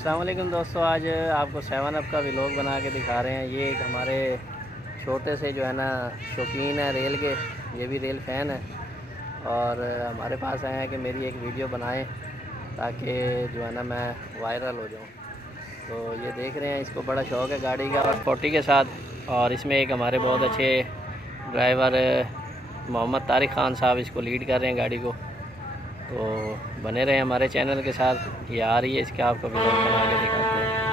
अस्सलाम वालेकुम दोस्तों, आज आपको 7 अप का व्लॉग बना के दिखा रहे हैं। ये एक हमारे छोटे से जो है ना शौकीन है रेल के, ये भी रेल फ़ैन है और हमारे पास आए हैं कि मेरी एक वीडियो बनाएं ताकि जो है ना मैं वायरल हो जाऊं। तो ये देख रहे हैं, इसको बड़ा शौक़ है गाड़ी का और 40 के साथ। और इसमें एक हमारे बहुत अच्छे ड्राइवर मोहम्मद तारिक ख़ान साहब इसको लीड कर रहे हैं गाड़ी को। तो बने रहे हमारे चैनल के साथ। ये आ रही है, इसका आपको व्लॉग बना के दिखाते हैं।